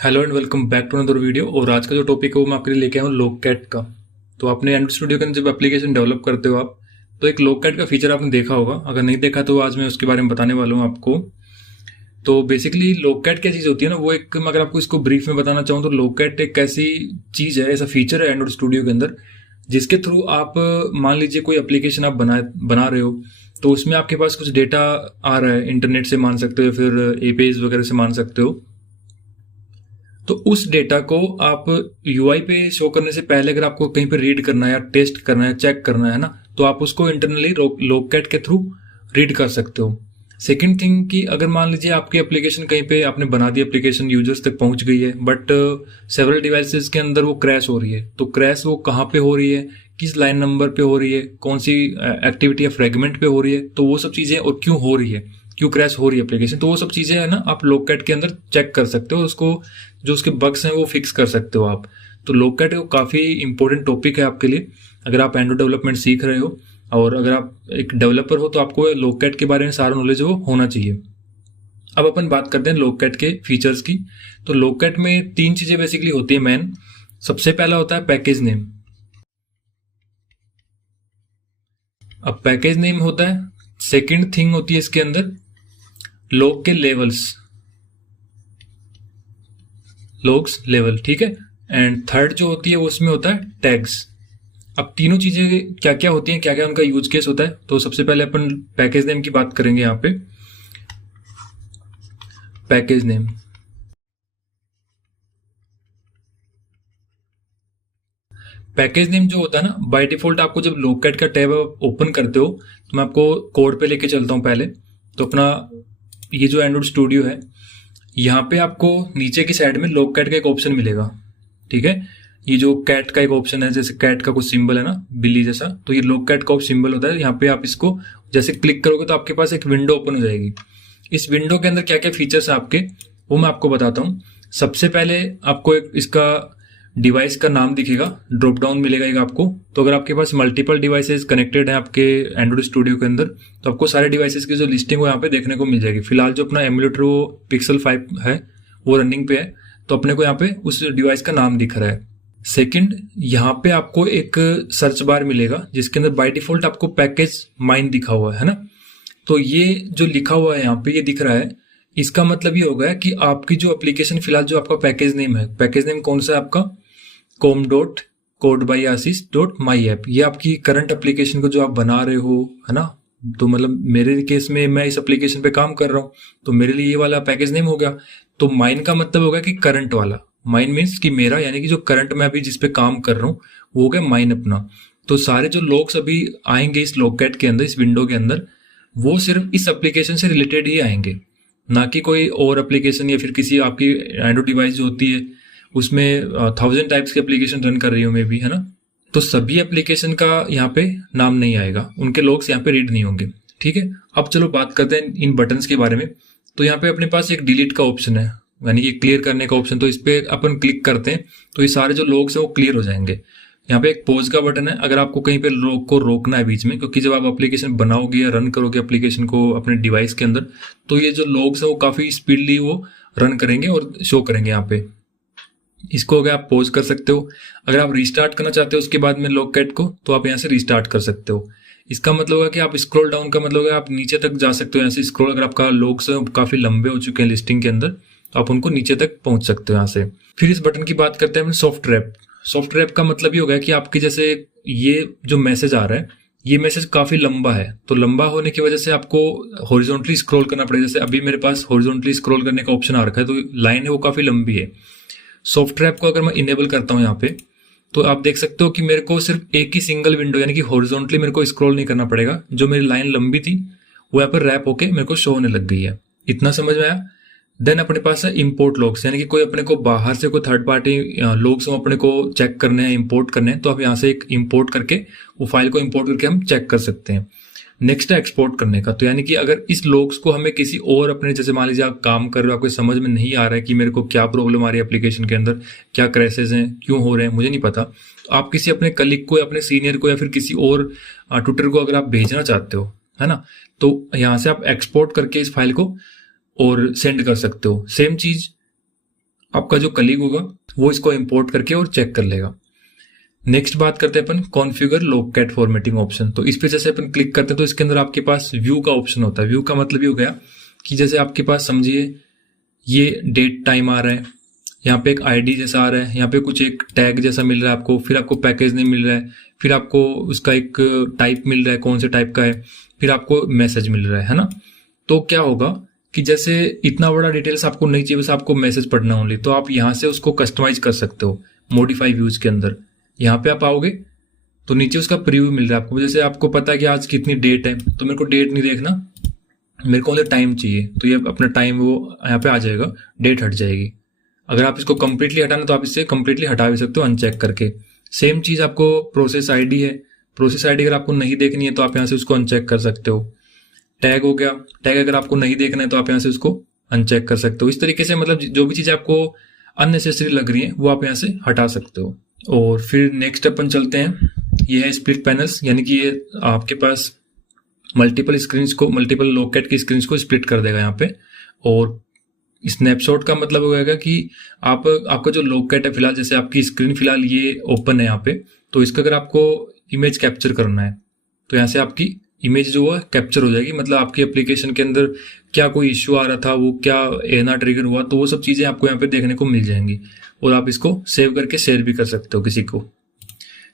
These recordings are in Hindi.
Hello and welcome back to another video. और आज का जो टॉपिक है वो मैं आपके लिए लेके आया हूँ लोकैट का। तो आपने एंड्रॉइड स्टूडियो के अंदर जब एप्लीकेशन डेवलप करते हो आप, तो एक लोकैट का फीचर आपने देखा होगा। अगर नहीं देखा तो आज मैं उसके बारे में बताने वाला हूँ आपको। तो बेसिकली लोकैट क्या चीज़ होती है ना, वो एक, मैं अगर आपको इसको ब्रीफ में बताना चाहूँ तो लोकैट एक ऐसी चीज़ है, ऐसा फीचर है एंड्रॉइड स्टूडियो के अंदर, जिसके थ्रू आप मान लीजिए कोई एप्लीकेशन आप बना रहे हो, तो उसमें आपके पास कुछ डेटा आ रहा है, इंटरनेट से मान सकते हो या फिर एपीआईज वगैरह से मान सकते हो। तो उस डेटा को आप यूआई पे शो करने से पहले अगर आपको कहीं पे रीड करना है या टेस्ट करना है, चेक करना है ना, तो आप उसको इंटरनली लोकैट के थ्रू रीड कर सकते हो। सेकंड थिंग कि अगर मान लीजिए आपकी एप्लीकेशन कहीं पे आपने बना दी, एप्लीकेशन यूजर्स तक पहुंच गई है, बट सेवरल डिवाइसेस के अंदर वो क्रैश हो रही है, तो क्रैश वो कहाँ पे हो रही है, किस लाइन नंबर पे हो रही है, कौन सी एक्टिविटी या फ्रेगमेंट पे हो रही है, तो वो सब चीजें, और क्यों हो रही है, क्यों क्रैश हो रही है एप्लीकेशन, तो वो सब चीजें है ना, आप लोकैट के अंदर चेक कर सकते हो। उसको जो उसके बग्स हैं वो फिक्स कर सकते हो आप। तो लोकैट काफी इंपॉर्टेंट टॉपिक है आपके लिए, अगर आप एंड्रॉइड डेवलपमेंट सीख रहे हो और अगर आप एक डेवलपर हो, तो आपको लोकैट के बारे में सारा नॉलेज वो होना चाहिए। अब अपन बात करते हैं लोकैट के फीचर्स की। तो लोकैट में तीन चीजें बेसिकली होती है मेन। सबसे पहला होता है पैकेज नेम। अब पैकेज नेम होता है। सेकंड थिंग होती है इसके अंदर लोग के लेवल्स, लोग्स लेवल, ठीक है। एंड थर्ड जो होती है वो उसमें होता है टैग्स। अब तीनों चीजें क्या क्या होती हैं, क्या क्या उनका यूज केस होता है, तो सबसे पहले अपन पैकेज नेम की बात करेंगे यहाँ पे। पैकेज नेम, पैकेज नेम जो होता है ना, बाय डिफॉल्ट आपको जब लोकैट का टैब ओपन करते हो, तो मैं आपको कोड पे लेके चलता हूँ पहले। तो अपना ये जो एंड्रॉइड स्टूडियो है, यहाँ पे आपको नीचे की साइड में लोकैट का एक ऑप्शन मिलेगा, ठीक है। ये जो कैट का एक ऑप्शन है, जैसे कैट का कुछ सिंबल है ना, बिल्ली जैसा, तो ये लोकैट का सिंबल होता है। यहाँ पे आप इसको जैसे क्लिक करोगे तो आपके पास एक विंडो ओपन हो जाएगी। इस विंडो के अंदर क्या क्या फीचर्स है आपके, वो मैं आपको बताता हूँ। सबसे पहले आपको एक इसका डिवाइस का नाम दिखेगा, ड्रॉप डाउन मिलेगा एक आपको। तो अगर आपके पास मल्टीपल डिवाइसेस कनेक्टेड है आपके एंड्रॉइड स्टूडियो के अंदर, तो आपको सारे डिवाइसेस की जो लिस्टिंग वो यहाँ पे देखने को मिल जाएगी। फिलहाल जो अपना एमुलेटर वो पिक्सल 5 है, वो रनिंग पे है, तो अपने को यहाँ पे उस डिवाइस का नाम दिख रहा है। सेकंड, यहाँ पे आपको एक सर्च बार मिलेगा जिसके अंदर बाय डिफॉल्ट आपको पैकेज माइन दिखा हुआ है ना। तो ये जो लिखा हुआ है यहाँ पे, ये दिख रहा है, इसका मतलब ये होगा कि आपकी जो एप्लीकेशन, फिलहाल जो आपका पैकेज नेम है, पैकेज नेम कौन सा है आपका, com dot code by Ashish dot my app, ये आपकी करंट एप्लीकेशन को जो आप बना रहे हो, है ना। तो मतलब मेरे केस में मैं इस एप्लीकेशन पे काम कर रहा हूँ, तो मेरे लिए ये वाला पैकेज नेम हो गया। तो माइन का मतलब होगा कि करंट वाला, माइन मीन्स कि मेरा, यानी कि जो करंट में अभी जिस पे काम कर रहा हूँ वो हो गया माइन अपना। तो सारे जो लोग अभी आएंगे इस लोकैट के अंदर, इस विंडो के अंदर, वो सिर्फ इस एप्लीकेशन से रिलेटेड ही आएंगे, ना कि कोई और एप्लीकेशन या फिर किसी आपकी एंड्रॉइड डिवाइस जो होती है उसमें 1000 टाइप्स की एप्लीकेशन रन कर रही हो मे भी, है ना। तो सभी एप्लीकेशन का यहाँ पे नाम नहीं आएगा, उनके लोग्स यहाँ पे रीड नहीं होंगे, ठीक है। अब चलो बात करते हैं इन बटन्स के बारे में। तो यहाँ पे अपने पास एक डिलीट का ऑप्शन है, यानी कि क्लियर करने का ऑप्शन। तो इस पे अपन क्लिक करते हैं तो ये सारे जो लोग्स हैं वो क्लियर हो जाएंगे। यहाँ पे एक पॉज का बटन है, अगर आपको कहीं पे लोग को रोकना है बीच में, क्योंकि जब आप एप्लीकेशन बनाओगे या रन करोगे एप्लीकेशन को अपने डिवाइस के अंदर, तो ये जो लोग्स है वो काफी स्पीडली वो रन करेंगे और शो करेंगे यहाँ पे। इसको अगर आप पॉज कर सकते हो, अगर आप रिस्टार्ट करना चाहते हो उसके बाद में लोकैट को, तो आप यहाँ से रिस्टार्ट कर सकते हो। इसका मतलब होगा कि आप स्क्रॉल डाउन का मतलब है आप नीचे तक जा सकते हो यहाँ से स्क्रॉल, अगर आपका लोग्स काफी लंबे हो चुके हैं लिस्टिंग के अंदर, तो आप उनको नीचे तक पहुंच सकते हो यहाँ से। फिर इस बटन की बात करते हैं सॉफ्ट रैप। सॉफ्ट रैप का मतलब ये होगा कि आपके जैसे ये जो मैसेज आ रहा है, ये मैसेज काफी लंबा है, तो लंबा होने की वजह से आपको हॉरिजॉन्टली स्क्रॉल करना पड़ेगा। जैसे अभी मेरे पास हॉरिजॉन्टली स्क्रॉल करने का ऑप्शन आ रखा है, तो लाइन है वो काफी लंबी है। सॉफ्ट रैप को अगर मैं इनेबल करता हूं यहाँ पे, तो आप देख सकते हो कि मेरे को सिर्फ एक ही सिंगल विंडो, यानी कि हॉरिजॉन्टली मेरे को स्क्रॉल नहीं करना पड़ेगा। जो मेरी लाइन लंबी थी वो यहाँ पर रैप होके मेरे को शो होने लग गई है। इतना समझ में आया। देन अपने पास है इंपोर्ट लॉग्स, यानी कि कोई अपने को बाहर से कोई थर्ड पार्टी लॉग्स हो अपने को चेक करने हैं, इंपोर्ट करने हैं, तो आप यहाँ से एक इंपोर्ट करके वो फाइल को इंपोर्ट करके हम चेक कर सकते हैं। नेक्स्ट है एक्सपोर्ट करने का। तो यानी कि अगर इस लॉग्स को हमें किसी और अपने, जैसे मान लीजिए आप काम कर रहे हो, आपको समझ में नहीं आ रहा है कि मेरे को क्या प्रॉब्लम आ रही है एप्लीकेशन के अंदर, क्या क्रैशेज हैं, क्यों हो रहे हैं, मुझे नहीं पता, तो आप किसी अपने कलीग को या अपने सीनियर को या फिर किसी और ट्यूटर को अगर आप भेजना चाहते हो, है ना, तो यहाँ से आप एक्सपोर्ट करके इस फाइल को और सेंड कर सकते हो। सेम चीज आपका जो कलीग होगा वो इसको इंपोर्ट करके और चेक कर लेगा। नेक्स्ट बात करते हैं अपन कॉन्फ़िगर लोगकैट फॉर्मेटिंग ऑप्शन। तो इस पे जैसे अपन क्लिक करते हैं तो इसके अंदर आपके पास व्यू का ऑप्शन होता है। व्यू का मतलब ये हो गया कि जैसे आपके पास समझिए ये डेट टाइम आ रहा है, यहाँ पे एक आईडी जैसा आ रहा है, यहाँ पे कुछ एक टैग जैसा मिल रहा है आपको, फिर आपको पैकेज नेम मिल रहा है, फिर आपको उसका एक टाइप मिल रहा है, कौन से टाइप का है, फिर आपको मैसेज मिल रहा है ना। तो क्या होगा कि जैसे इतना बड़ा डिटेल्स आपको नहीं चाहिए, बस आपको मैसेज पढ़ना ओनली, तो आप यहाँ से उसको कस्टमाइज कर सकते हो मॉडिफाई व्यूज के अंदर। यहाँ पे आप आओगे तो नीचे उसका प्रीव्यू मिल रहा है आपको। जैसे आपको पता है कि आज कितनी डेट है, तो मेरे को डेट नहीं देखना, मेरे को टाइम चाहिए, तो ये अपना टाइम वो यहाँ पे आ जाएगा, डेट हट जाएगी। अगर आप इसको कंप्लीटली हटाना तो आप इससे कंप्लीटली हटा भी सकते हो अनचेक करके। सेम चीज आपको प्रोसेस आईडी है, प्रोसेस आईडी अगर आपको नहीं देखनी है तो आप यहाँ से उसको अनचेक कर सकते हो। टैग हो गया, टैग अगर आपको नहीं देखना है तो आप यहाँ से उसको अनचेक कर सकते हो। इस तरीके से मतलब जो भी चीजें आपको अननेसेसरी लग रही है वो आप यहाँ से हटा सकते हो। और फिर नेक्स्ट अपन चलते हैं, ये है स्प्लिट पैनल्स, यानी कि ये आपके पास मल्टीपल लोगकैट की स्क्रीन को स्प्लिट कर देगा यहाँ पे। और स्नैपशॉट का मतलब हो जाएगा कि आपका जो लोगकैट है फिलहाल, जैसे आपकी स्क्रीन फिलहाल ये ओपन है यहाँ पे, तो इसका अगर आपको इमेज कैप्चर करना है तो यहाँ से आपकी इमेज जो है कैप्चर हो जाएगी। मतलब आपकी एप्लीकेशन के अंदर क्या कोई इश्यू आ रहा था, वो क्या एना ट्रिगर हुआ, तो वो सब चीजें आपको यहाँ पे देखने को मिल जाएंगी। और आप इसको सेव करके शेयर भी कर सकते हो किसी को।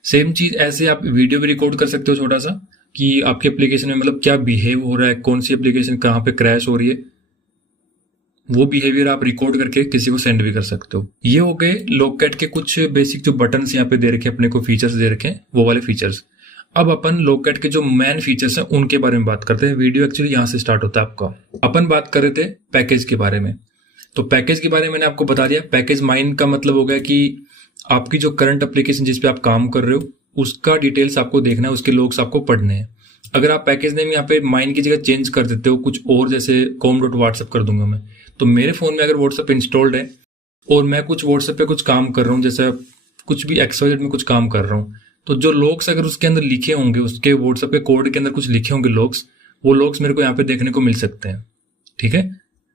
सेम चीज ऐसे आप वीडियो भी रिकॉर्ड कर सकते हो छोटा सा, कि आपके एप्लीकेशन में मतलब क्या बिहेव हो रहा है, कौन सी एप्लीकेशन कहाँ पे क्रैश हो रही है, वो बिहेवियर आप रिकॉर्ड करके किसी को सेंड भी कर सकते हो। ये हो गए लोगकैट के कुछ बेसिक जो बटन्स यहाँ पे दे रखे अपने को, फीचर्स दे रखे हैं वो वाले फीचर्स। अब अपन लोगकैट के जो मेन फीचर्स हैं उनके बारे में बात करते हैं। वीडियो एक्चुअली यहाँ से स्टार्ट होता है आपका। अपन बात कर रहे थे पैकेज के बारे में, तो पैकेज के बारे में मैंने आपको बता दिया। पैकेज माइन का मतलब हो गया कि आपकी जो करंट एप्लीकेशन जिस पे आप काम कर रहे हो उसका डिटेल्स आपको देखना है, उसके लोग्स आपको पढ़ने हैं। अगर आप पैकेज नेम यहाँ पे माइन की जगह चेंज कर देते हो कुछ और, जैसे com.whatsapp कर दूंगा मैं, तो मेरे फोन में अगर व्हाट्सएप इंस्टॉल्ड है और मैं कुछ व्हाट्सएप पे कुछ काम कर रहा हूँ, जैसे कुछ भी XYZ में कुछ काम कर रहा हूँ, तो जो लोग्स अगर उसके अंदर लिखे होंगे, उसके व्हाट्सएप के कोड के अंदर कुछ लिखे होंगे लोग्स, वो लोग्स मेरे को यहाँ पे देखने को मिल सकते हैं। ठीक है,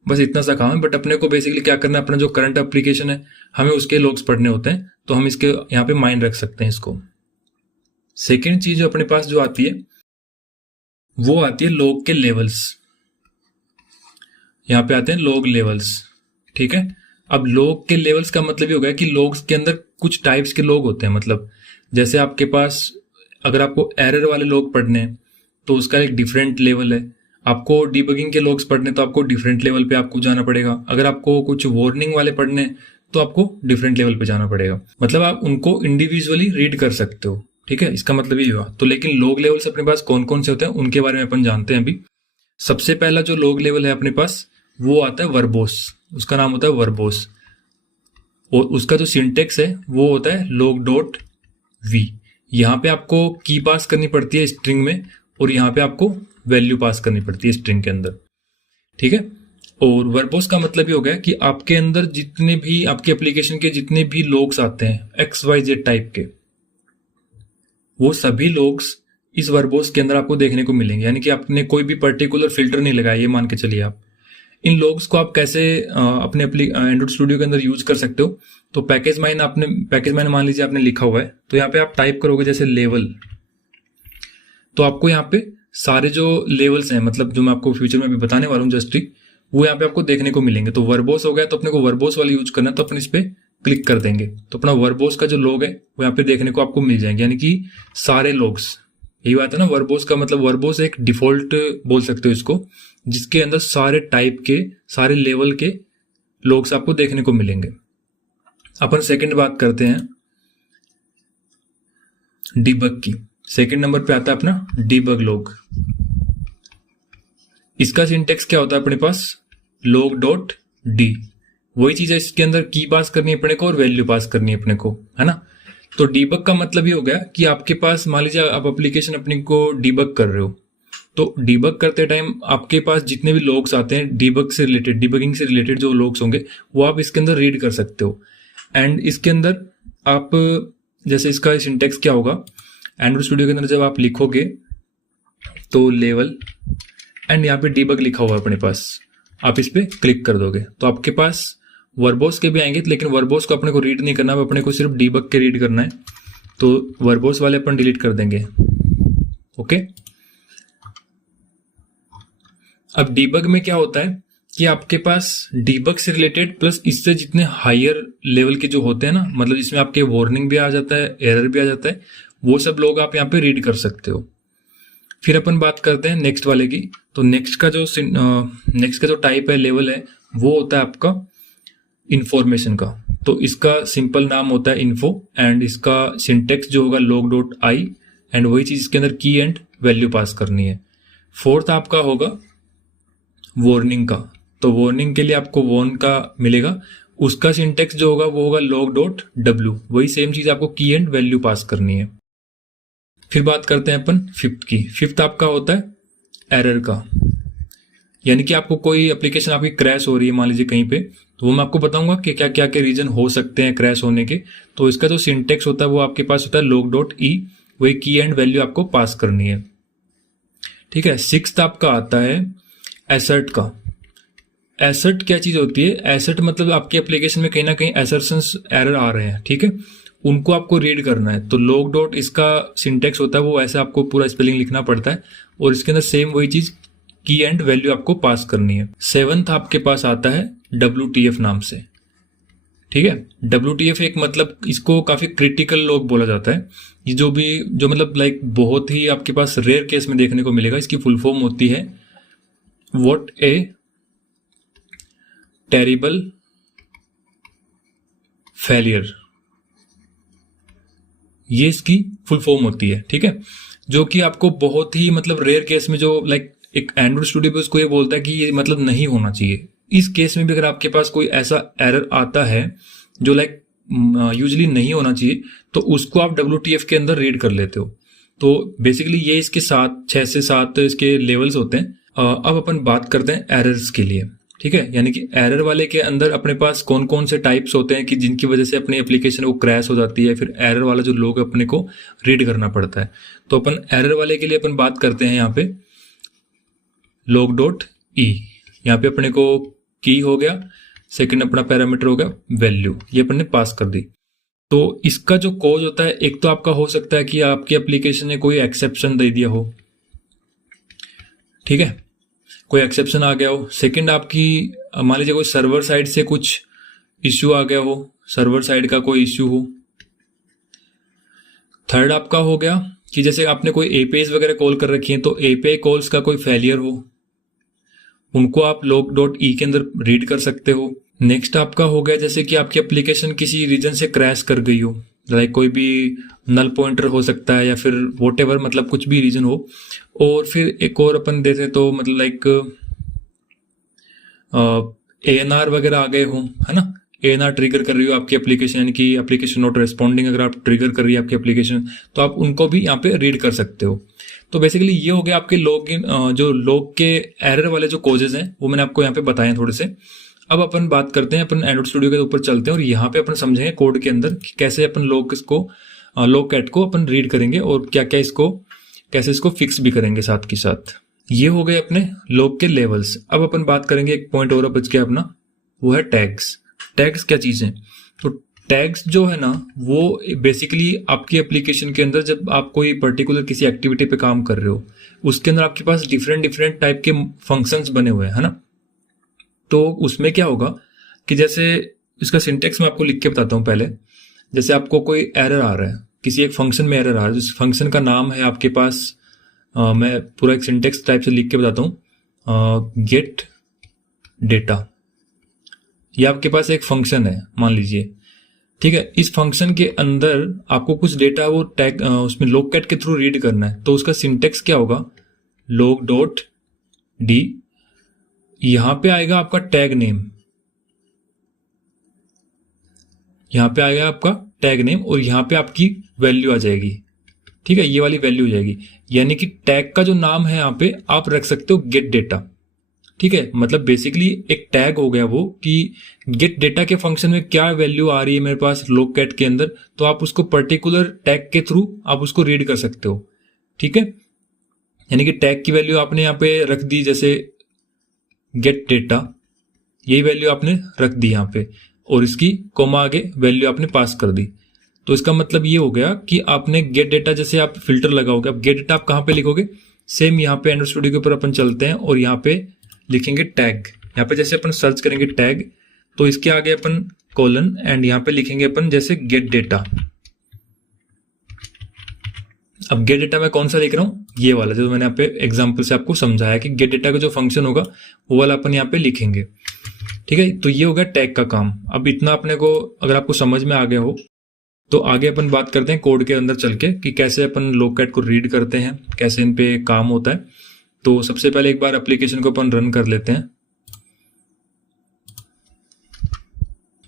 बस इतना सा काम है। बट अपने को बेसिकली क्या करना है, अपना जो करंट एप्लीकेशन है हमें उसके लोग्स पढ़ने होते हैं, तो हम इसके यहाँ पे माइन रख सकते हैं इसको। सेकेंड चीज जो अपने पास जो आती है वो आती है लोग के लेवल्स। यहाँ पे आते हैं लोग लेवल्स। ठीक है, अब लोग के लेवल्स का मतलब ये हो गया कि लोग्स के अंदर कुछ टाइप्स के लोग होते हैं। मतलब जैसे आपके पास अगर आपको एरर वाले लोग पढ़ने हैं तो उसका एक डिफरेंट लेवल है, आपको डिबगिंग के लोग्स पढ़ने तो आपको डिफरेंट लेवल पे आपको जाना पड़ेगा, अगर आपको कुछ वार्निंग वाले पढ़ने तो आपको डिफरेंट लेवल पे जाना पड़ेगा। मतलब आप उनको इंडिविजुअली रीड कर सकते हो। ठीक है, इसका मतलब ये हुआ। तो लेकिन लोग लेवल्स अपने पास कौन कौन से होते हैं उनके बारे में अपन जानते हैं अभी। सबसे पहला जो लोग लेवल है अपने पास वो आता है वर्बोस, उसका नाम होता है वर्बोस। और उसका जो सिंटेक्स है वो होता है log.v। यहाँ पे आपको की पास करनी पड़ती है स्ट्रिंग में, और यहाँ पे आपको वैल्यू पास करनी पड़ती है स्ट्रिंग के अंदर। ठीक है, और वर्बोस का मतलब ये हो गया कि आपके अंदर जितने भी आपके एप्लीकेशन के जितने भी लोग्स आते हैं XYZ टाइप के, वो सभी लोग्स इस वर्बोस के अंदर आपको देखने को मिलेंगे। यानी कि आपने कोई भी पर्टिकुलर फिल्टर नहीं लगाया, ये मान के चलिए आप। इन लोग्स को आप कैसे अपने एंड्रॉइड स्टूडियो के अंदर यूज कर सकते हो, तो पैकेज माइन मान लीजिए आपने लिखा हुआ है, तो यहाँ पे आप टाइप करोगे जैसे लेवल, तो आपको यहाँ पे सारे जो लेवल्स हैं, मतलब जो मैं आपको फ्यूचर में भी बताने वाला हूँ जस्ट, वो यहाँ पे आपको देखने को मिलेंगे। तो वर्बोस हो गया, तो अपने को वर्बोस वाला यूज करना है, तो अपन इस पे क्लिक कर देंगे तो अपना वर्बोस का जो लोग है वो यहाँ पे देखने को आपको मिल जाएंगे, यानी कि सारे लोग्स। यही बात है ना, वर्बोस का मतलब वर्बोस एक डिफॉल्ट बोल सकते हो इसको, जिसके अंदर सारे टाइप के सारे लेवल के लोग्स आपको देखने को मिलेंगे। अपन सेकंड बात करते हैं डिबग की। सेकंड नंबर पे आता है अपना डिबग लोग। इसका सिंटेक्स क्या होता है अपने पास, log.d। वही चीज है, इसके अंदर की पास करनी है अपने को और वैल्यू पास करनी है अपने को, है ना। तो डिबग का मतलब ये हो गया कि आपके पास मान लीजिए आप एप्लीकेशन अपने को डिबग कर रहे हो, तो डिबग करते टाइम आपके पास जितने भी लोग्स आते हैं डिबगिंग से रिलेटेड जो लोग्स होंगे वो आप इसके अंदर रीड कर सकते हो। एंड इसके अंदर आप जैसे इसका सिंटेक्स क्या होगा, एंड्रॉइड स्टूडियो के अंदर जब आप लिखोगे तो लेवल एंड यहाँ पे डिबग लिखा हुआ है अपने पास, आप इस पे क्लिक कर दोगे तो आपके पास वर्बोस के भी आएंगे, लेकिन वर्बोस को अपने को रीड नहीं करना, अपने को सिर्फ डीबग के रीड करना है, तो वर्बोस वाले अपन डिलीट कर देंगे। ओके, अब डीबग में क्या होता है कि आपके पास डीबग से रिलेटेड प्लस इससे जितने हायर लेवल के जो होते हैं ना, मतलब जिसमें आपके वार्निंग भी आ जाता है, एरर भी आ जाता है, वो सब लोग आप यहाँ पे रीड कर सकते हो। फिर अपन बात करते हैं नेक्स्ट वाले की। तो नेक्स्ट का जो टाइप है, लेवल है, वो होता है आपका इंफॉर्मेशन का। तो इसका सिंपल नाम होता है इन्फो, एंड इसका सिंटेक्स जो होगा log डॉट आई, एंड वही चीज इसके अंदर की एंड वैल्यू पास करनी है। फोर्थ आपका होगा वार्निंग का। तो वार्निंग के लिए आपको वार्न का मिलेगा, उसका सिंटेक्स जो होगा वो होगा log डॉट डब्ल्यू, वही सेम चीज आपको की एंड वैल्यू पास करनी है। फिर बात करते हैं अपन फिफ्थ की। फिफ्थ आपका होता है एरर का, यानी कि आपको कोई एप्लीकेशन आपकी क्रैश हो रही है मान लीजिए कहीं पे, तो वो मैं आपको बताऊंगा कि क्या क्या के रीजन हो सकते हैं क्रैश होने के। तो इसका जो सिंटेक्स होता है वो आपके पास होता है log डॉट ई, वही की एंड वैल्यू आपको पास करनी है। ठीक है, सिक्स्थ आपका आता है एसर्ट का। एसर्ट क्या चीज होती है? एसर्ट मतलब आपके एप्लीकेशन में कहीं ना कहीं एसर्शंस एरर आ रहे हैं, ठीक है, उनको आपको रीड करना है। तो log डॉट इसका सिंटेक्स होता है वो ऐसे आपको पूरा स्पेलिंग लिखना पड़ता है, और इसके अंदर सेम वही चीज की एंड वैल्यू आपको पास करनी है। सेवंथ आपके पास आता है WTF नाम से। ठीक है, WTF एक मतलब इसको काफी क्रिटिकल लॉग बोला जाता है। ये जो मतलब लाइक बहुत ही आपके पास रेयर केस में देखने को मिलेगा। इसकी फुल फॉर्म होती है व्हाट ए टेरिबल फेलियर, ये इसकी फुल फॉर्म होती है। ठीक है, जो कि आपको बहुत ही मतलब रेयर केस में, जो लाइक एक एंड्रॉइड स्टूडियो पे उसको ये बोलता है कि ये मतलब नहीं होना चाहिए। इस केस में भी अगर आपके पास कोई ऐसा एरर आता है जो लाइक यूजुअली नहीं होना चाहिए, तो उसको आप WTF के अंदर रीड कर लेते हो। तो बेसिकली ये इसके 6 से 7 इसके लेवल्स होते हैं। अब अपन बात करते हैं एरर्स के लिए। ठीक है, यानी कि एरर वाले के अंदर अपने पास कौन कौन से टाइप्स होते हैं कि जिनकी वजह से अपनी एप्लीकेशन वो क्रैश हो जाती है, फिर एरर वाला जो लोग अपने को रीड करना पड़ता है। तो अपन एरर वाले के लिए अपन बात करते हैं यहाँ पे log डॉट ई। यहाँ पे अपने को की हो गया, सेकंड अपना पैरामीटर हो गया वैल्यू, ये अपन ने पास कर दी। तो इसका जो कोड होता है, एक तो आपका हो सकता है कि आपकी एप्लीकेशन ने कोई एक्सेप्शन दे दिया हो, ठीक है, कोई एक्सेप्शन आ गया हो। सेकंड आपकी मान लीजिए कोई सर्वर साइड से कुछ इश्यू आ गया हो, सर्वर साइड का कोई इश्यू हो। थर्ड आपका हो गया कि जैसे आपने कोई एपीआई वगैरह कॉल कर रखी है, तो एपीआई कॉल्स का कोई फेलियर हो, उनको आप log डॉट ई के अंदर रीड कर सकते हो। नेक्स्ट आपका हो गया जैसे कि आपकी एप्लीकेशन किसी रीजन से क्रैश कर गई हो, लाइक कोई भी नल पॉइंटर हो सकता है या फिर वॉटेवर, मतलब कुछ भी रीजन हो। और फिर एक और अपन देते तो मतलब लाइक ANR वगैरह आ गए हो, है ना, ANR ट्रिगर कर रही हो आपकी एप्लीकेशन, यानी कि एप्लीकेशन नॉट रेस्पॉन्डिंग अगर आप ट्रिगर कर रही है आपकी एप्लीकेशन, तो आप उनको भी यहाँ पे रीड कर सकते हो। तो बेसिकली ये हो गया आपके जो लॉग के एरर वाले जो कॉजेज हैं वो मैंने आपको यहाँ पे बताए थोड़े से। अब अपन बात करते हैं, अपन एंड्रॉइड स्टूडियो के ऊपर चलते हैं और यहाँ पे अपन समझेंगे कोड के अंदर कि कैसे अपन लॉग कैट को अपन रीड करेंगे और क्या क्या कैसे इसको फिक्स भी करेंगे साथ के साथ। ये हो गए अपने लॉग के लेवल्स। अब अपन बात करेंगे एक पॉइंट और बच गया अपना, वो है टैग्स। टैग्स क्या चीज है? तो टैग्स जो है ना, वो बेसिकली आपकी एप्लीकेशन के अंदर जब आप कोई पर्टिकुलर किसी एक्टिविटी पे काम कर रहे हो, उसके अंदर आपके पास डिफरेंट टाइप के फंक्शंस बने हुए हैं, है ना। तो उसमें क्या होगा कि जैसे इसका सिंटेक्स मैं आपको लिख के बताता हूँ पहले। जैसे आपको कोई एरर आ रहा है, किसी एक फंक्शन में एरर आ रहा है, जिस फंक्शन का नाम है आपके पास, मैं पूरा एक सिंटेक्स टाइप से लिख के बताता हूँ, गेट डेटा। ये आपके पास एक फंक्शन है मान लीजिए, ठीक है। इस फंक्शन के अंदर आपको कुछ डेटा वो टैग उसमें log कैट के थ्रू रीड करना है। तो उसका सिंटेक्स क्या होगा? log डॉट डी, यहां पे आएगा आपका टैग नेम, यहां पे आएगा आपका टैग नेम और यहां पे आपकी वैल्यू आ जाएगी, ठीक है, ये वाली वैल्यू हो जाएगी। यानी कि टैग का जो नाम है यहां पे आप रख सकते हो गेट डेटा, ठीक है। मतलब बेसिकली एक टैग हो गया वो कि गेट डेटा के फंक्शन में क्या वैल्यू आ रही है मेरे पास log कैट के अंदर, तो आप उसको पर्टिकुलर टैग के थ्रू आप उसको रीड कर सकते हो, ठीक है। यानी कि टैग की वैल्यू आपने यहाँ पे रख दी, जैसे गेट डेटा, यही वैल्यू आपने रख दी यहाँ पे, और इसकी कोमा आगे वैल्यू आपने पास कर दी। तो इसका मतलब ये हो गया कि आपने गेट डेटा, जैसे आप फिल्टर लगाओगे, अब गेट डेटा आप कहाँ पे लिखोगे, सेम यहाँ पे एंड्रॉइड स्टूडियो के ऊपर अपन चलते हैं और यहाँ पे लिखेंगे टैग। यहाँ पे जैसे अपन सर्च करेंगे टैग, तो इसके आगे अपन कोलन एंड यहाँ पे लिखेंगे अपन जैसे गेट डेटा। अब गेट डेटा में कौन सा लिख रहा हूँ, ये वाला जो मैंने यहाँ पे एग्जांपल से आपको समझाया कि गेट डेटा का जो फंक्शन होगा वो वाला अपन यहाँ पे लिखेंगे। ठीक है, तो ये होगा टैग का काम। अब इतना अपने को अगर आपको समझ में आ गया हो तो आगे अपन बात करते हैं कोड के अंदर चल के कि कैसे अपन लोगकैट को रीड करते हैं, कैसे इन पे काम होता है। तो सबसे पहले एक बार एप्लीकेशन को अपन रन कर लेते हैं,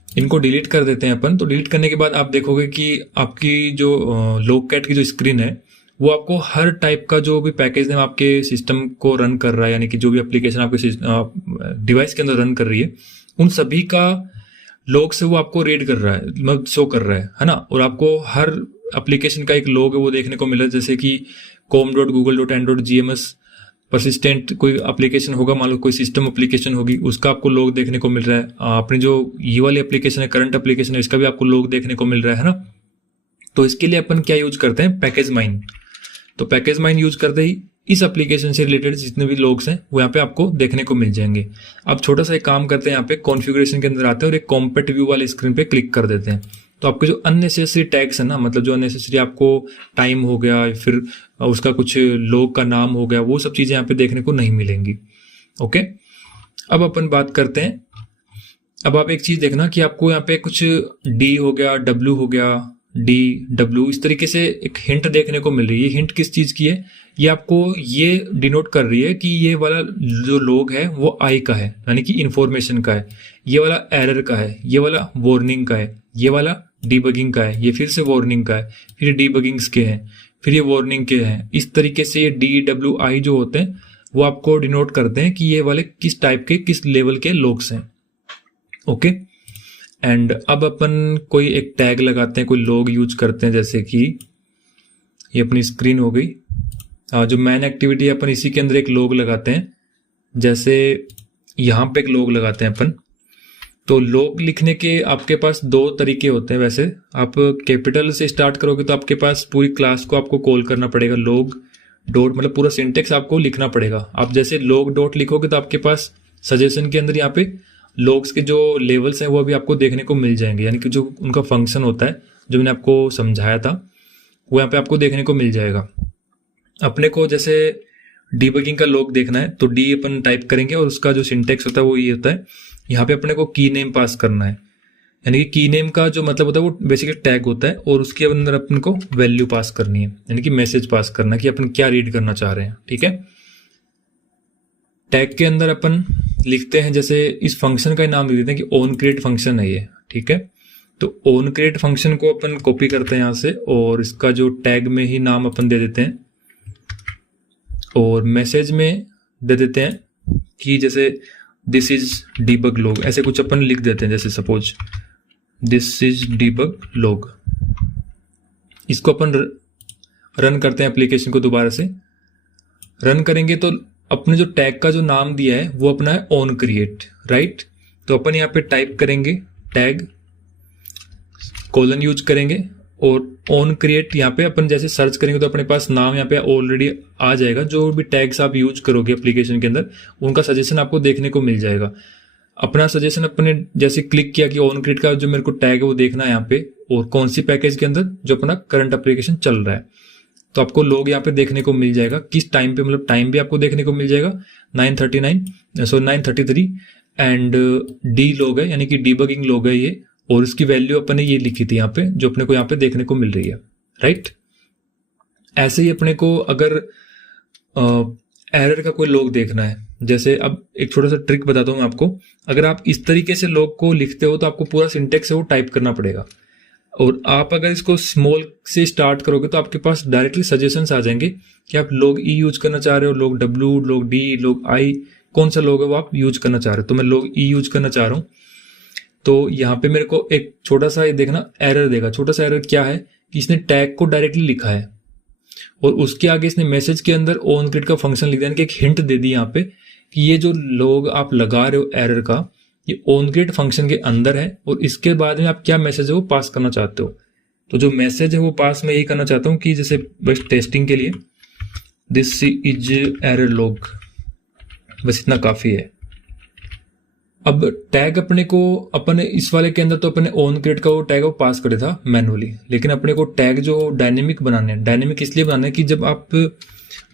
इनको डिलीट कर देते हैं अपन। तो डिलीट करने के बाद आप देखोगे कि आपकी जो लोगकैट की जो स्क्रीन है वो आपको हर टाइप का जो भी पैकेज नेम आपके सिस्टम को रन कर रहा है, यानी कि जो भी एप्लीकेशन आपके डिवाइस के अंदर रन कर रही है, उन सभी का लॉग से वो आपको रीड कर रहा है, मतलब शो कर रहा है ना। और आपको हर एप्लीकेशन का एक लॉग है वो देखने को मिल रहा है, जैसे कि com.google.and.gms परसिस्टेंट कोई एप्लीकेशन होगा, मान लो कोई सिस्टम एप्लीकेशन होगी, उसका आपको लॉग देखने को मिल रहा है। अपनी जो ये वाली एप्लीकेशन है, करंट एप्लीकेशन है, इसका भी आपको लॉग देखने को मिल रहा है ना। तो इसके लिए अपन क्या यूज करते हैं, पैकेज माइन। तो पैकेज माइन यूज करते ही इस एप्लीकेशन से रिलेटेड जितने भी लॉग्स हैं वो यहाँ पे आपको देखने को मिल जाएंगे। अब छोटा सा एक काम करते हैं, यहाँ पे कॉन्फ़िगरेशन के अंदर आते हैं और एक कॉम्पैक्ट व्यू वाली स्क्रीन पे क्लिक कर देते हैं। तो आपके जो अननेसेसरी टैग्स है ना, मतलब जो अननेसेसरी आपको टाइम हो गया, फिर उसका कुछ लॉग का नाम हो गया, वो सब चीजें यहाँ पे देखने को नहीं मिलेंगी। ओके, अब अपन बात करते हैं। अब आप एक चीज देखना कि आपको यहाँ पे कुछ डी हो गया, डब्ल्यू हो गया, डी डब्ल्यू, इस तरीके से एक हिंट देखने को मिल रही है। हिंट किस चीज की है, ये आपको ये डिनोट कर रही है कि ये वाला जो लॉग है वो आई का है, यानी कि इंफॉर्मेशन का है। ये वाला एरर का है, ये वाला वार्निंग का है, ये वाला डीबगिंग का है, ये फिर से वार्निंग का है, फिर डीबगिंग्स के हैं, फिर ये वार्निंग के हैं। इस तरीके से ये डी डब्ल्यू आई जो होते हैं वो आपको डिनोट करते हैं कि ये वाले किस टाइप के, किस लेवल के लॉग्स हैं। ओके, एंड अब अपन कोई एक टैग लगाते हैं, कोई लॉग यूज करते हैं, जैसे कि ये अपनी स्क्रीन हो गई। जो मैन एक्टिविटी है अपन इसी के अंदर एक लॉग लगाते हैं, जैसे यहाँ पे एक लॉग लगाते हैं अपन। तो लॉग लिखने के आपके पास दो तरीके होते हैं। वैसे आप कैपिटल से स्टार्ट करोगे तो आपके पास पूरी क्लास को आपको कॉल करना पड़ेगा, लॉग डॉट, मतलब पूरा सिंटेक्स आपको लिखना पड़ेगा। आप जैसे लॉग डॉट लिखोगे तो आपके पास सजेशन के अंदर यहाँ पे लॉग्स के जो लेवल्स हैं वो अभी आपको देखने को मिल जाएंगे, यानी कि जो उनका फंक्शन होता है जो मैंने आपको समझाया था वो यहाँ पे आपको देखने को मिल जाएगा। अपने को जैसे डीबगिंग का लॉग देखना है तो डी अपन टाइप करेंगे और उसका जो सिंटेक्स होता है वो ये होता है, यहाँ पे अपने को की नेम पास करना है, यानी कि की नेम का जो मतलब होता है वो बेसिकली टैग होता है, और उसके अंदर अपन को वैल्यू पास करनी है, यानी कि मैसेज पास करना है कि अपन क्या रीड करना चाह रहे हैं। ठीक है, टैग के अंदर अपन लिखते हैं, जैसे इस फंक्शन का नाम लिख देते हैं कि ऑन क्रिएट फंक्शन है ये। ठीक है, तो ऑन क्रिएट फंक्शन को अपन कॉपी करते हैं यहाँ से और इसका जो टैग में ही नाम अपन दे देते हैं, और मैसेज में दे देते हैं कि जैसे दिस इज डीबग लॉग, ऐसे कुछ अपन लिख देते हैं, जैसे suppose this is debug log. इसको अपन रन करते हैं, एप्लीकेशन को दोबारा से रन करेंगे तो अपने जो टैग का जो नाम दिया है वो अपना है ऑन क्रिएट, राइट। तो अपन यहाँ पे टाइप करेंगे टैग कोलन यूज करेंगे और ऑन क्रिएट, यहाँ पे अपन जैसे सर्च करेंगे तो अपने पास नाम यहाँ पे ऑलरेडी आ जाएगा। जो भी टैग्स आप यूज करोगे एप्लीकेशन के अंदर उनका सजेशन आपको देखने को मिल जाएगा। अपना सजेशन अपने जैसे क्लिक किया कि ऑन क्रिएट का जो मेरे को टैग है वो देखना है यहाँ पे, और कौन सी पैकेज के अंदर जो अपना करंट एप्लीकेशन चल रहा है, तो आपको लॉग यहाँ पे देखने को मिल जाएगा किस टाइम पे, मतलब टाइम भी आपको देखने को मिल जाएगा 9:33 एंड डी लॉग है, यानी कि डीबगिंग लॉग है ये, और इसकी वैल्यू अपन ने ये लिखी थी यहाँ पे जो अपने को यहाँ पे देखने को मिल रही है, राइट। ऐसे ही अपने को अगर एरर का कोई लॉग देखना है, जैसे अब एक छोटा सा ट्रिक बताता हूँ मैं आपको। अगर आप इस तरीके से लॉग को लिखते हो तो आपको पूरा सिंटेक्स है वो टाइप करना पड़ेगा, और आप अगर इसको स्मॉल से स्टार्ट करोगे तो आपके पास डायरेक्टली सजेशंस आ जाएंगे कि आप लॉग ई यूज करना चाह रहे हो, log W, log D, log I, कौन सा लॉग है वो आप यूज करना चाह रहे हो। तो मैं लॉग ई यूज करना चाह रहा हूँ, तो यहाँ पे मेरे को एक छोटा सा ये देखना एरर देगा। छोटा सा एरर क्या है कि इसने टैग को डायरेक्टली लिखा है और उसके आगे इसने मैसेज के अंदर ऑन क्रिएट का फंक्शन लिख दिया, कि एक हिंट दे दी यहाँ पे कि ये जो लॉग आप लगा रहे हो एरर का, ये onCreate फंक्शन के अंदर है और इसके बाद में आप क्या मैसेज है वो पास करना चाहते हो। तो जो मैसेज है वो पास मैं यही करना चाहता हूँ कि जैसे बस टेस्टिंग के लिए दिस इज एरर लॉग, बस इतना काफ़ी है। अब टैग अपने को अपन इस वाले के अंदर तो अपने onCreate का वो टैग वो पास करे था मैनुअली, लेकिन अपने को टैग जो डायनेमिक बनाने हैं, डायनेमिक इसलिए बनाना है कि जब आप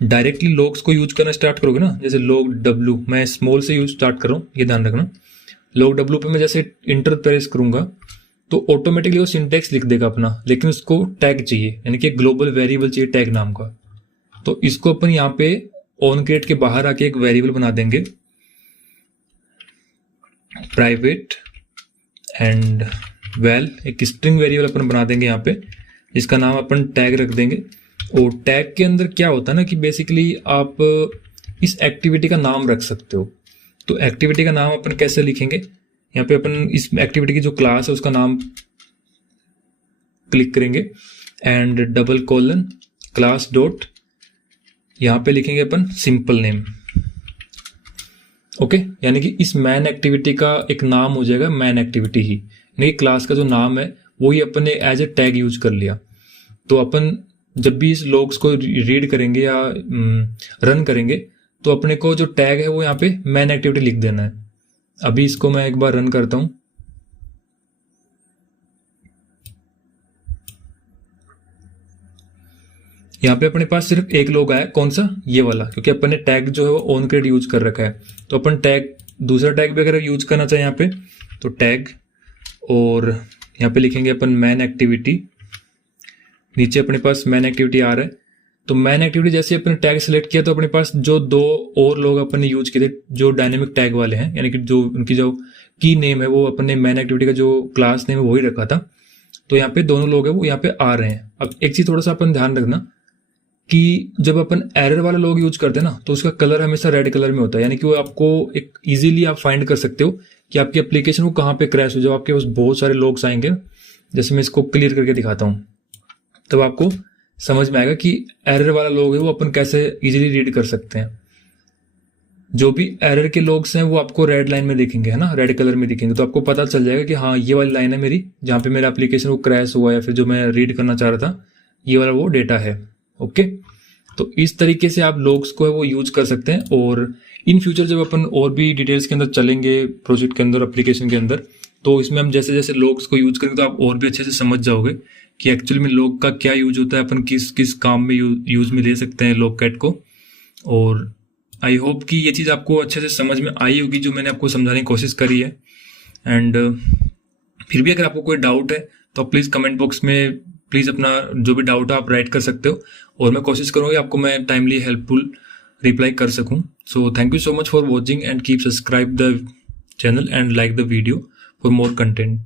डायरेक्टली लॉग्स को यूज करना स्टार्ट करोगे ना, जैसे log w मैं स्मॉल से यूज स्टार्ट कर रहा हूँ, ये ध्यान रखना। log w पे मैं जैसे इंटर प्रेस करूंगा तो ऑटोमेटिकली वो सिंटेक्स लिख देगा अपना, लेकिन उसको टैग चाहिए, यानी कि ग्लोबल वेरिएबल चाहिए टैग नाम का। तो इसको अपन यहाँ पे onCreate के बाहर आके एक वेरिएबल बना देंगे प्राइवेट एंड वेल, एक स्ट्रिंग वेरिएबल अपन बना देंगे यहाँ पे, जिसका नाम अपन टैग रख देंगे। और टैग के अंदर क्या होता है ना कि बेसिकली आप इस एक्टिविटी का नाम रख सकते हो। तो एक्टिविटी का नाम अपन कैसे लिखेंगे, यहाँ पे अपन इस एक्टिविटी की जो क्लास है उसका नाम क्लिक करेंगे and double colon class dot, यहाँ पे लिखेंगे अपन सिंपल नेम। ओके, यानी कि इस मैन एक्टिविटी का एक नाम हो जाएगा मैन एक्टिविटी ही, यानी कि क्लास का जो नाम है वो ही अपन ने एज ए टैग यूज कर लिया। तो अपन जब भी इस लॉग्स को रीड करेंगे या रन करेंगे तो अपने को जो टैग है वो यहाँ पे मैन एक्टिविटी लिख देना है। अभी इसको मैं एक बार रन करता हूं। यहाँ पे अपने पास सिर्फ एक लॉग आया, कौन सा, ये वाला, क्योंकि अपन ने टैग जो है वो onCreate यूज कर रखा है। तो अपन टैग दूसरा टैग भी अगर यूज करना चाहे यहाँ पे तो टैग, और यहाँ पे लिखेंगे अपन मैन एक्टिविटी, नीचे अपने पास मैन एक्टिविटी आ रहा है। तो मैन एक्टिविटी जैसे अपने टैग सेलेक्ट किया तो अपने पास जो दो और लोग अपन ने यूज किए थे जो डायनेमिक टैग वाले हैं, यानी कि जो उनकी जो की नेम है वो अपन ने मैन एक्टिविटी का जो क्लास नेम है वही रखा था। तो यहाँ पे दोनों लोग हैं वो यहाँ पे आ रहे हैं। अब एक चीज थोड़ा सा अपन ध्यान रखना कि जब अपन एरर वाला लोग यूज करते हैं ना तो उसका कलर हमेशा रेड कलर में होता है, यानी कि वो आपको एक इजीली आप फाइंड कर सकते हो कि आपकी एप्लीकेशन को कहाँ पे क्रैश हो। जब आपके पास बहुत सारे लोग्स आएंगे, जैसे मैं इसको क्लियर करके दिखाता हूँ, तब आपको समझ में आएगा कि एरर वाला लोग है वो अपन कैसे इजीली रीड कर सकते हैं। जो भी एरर के लोग्स हैं वो आपको रेड लाइन में दिखेंगे, है ना, रेड कलर में दिखेंगे। तो आपको पता चल जाएगा कि हाँ ये वाली लाइन है मेरी जहाँ पे मेरा एप्लीकेशन वो क्रैश हुआ या फिर जो मैं रीड करना चाह रहा था ये वाला वो डेटा है। ओके, तो इस तरीके से आप लोग्स को है वो यूज कर सकते हैं। और इन फ्यूचर जब अपन और भी डिटेल्स के अंदर चलेंगे प्रोजेक्ट के अंदर, एप्लीकेशन के अंदर, तो इसमें हम जैसे जैसे लोग्स को यूज करेंगे तो आप और भी अच्छे से समझ जाओगे कि एक्चुअली में लॉग का क्या यूज होता है, अपन किस किस काम में यूज में ले सकते हैं logcat को। और आई होप कि ये चीज़ आपको अच्छे से समझ में आई होगी जो मैंने आपको समझाने की कोशिश करी है। एंड फिर भी अगर आपको कोई डाउट है तो प्लीज़ कमेंट बॉक्स में प्लीज़ अपना जो भी डाउट है आप राइट कर सकते हो, और मैं कोशिश करूँगी आपको मैं टाइमली हेल्पफुल रिप्लाई कर सकूँ। So thank you so much for watching and keep subscribe the channel and like the video for more content.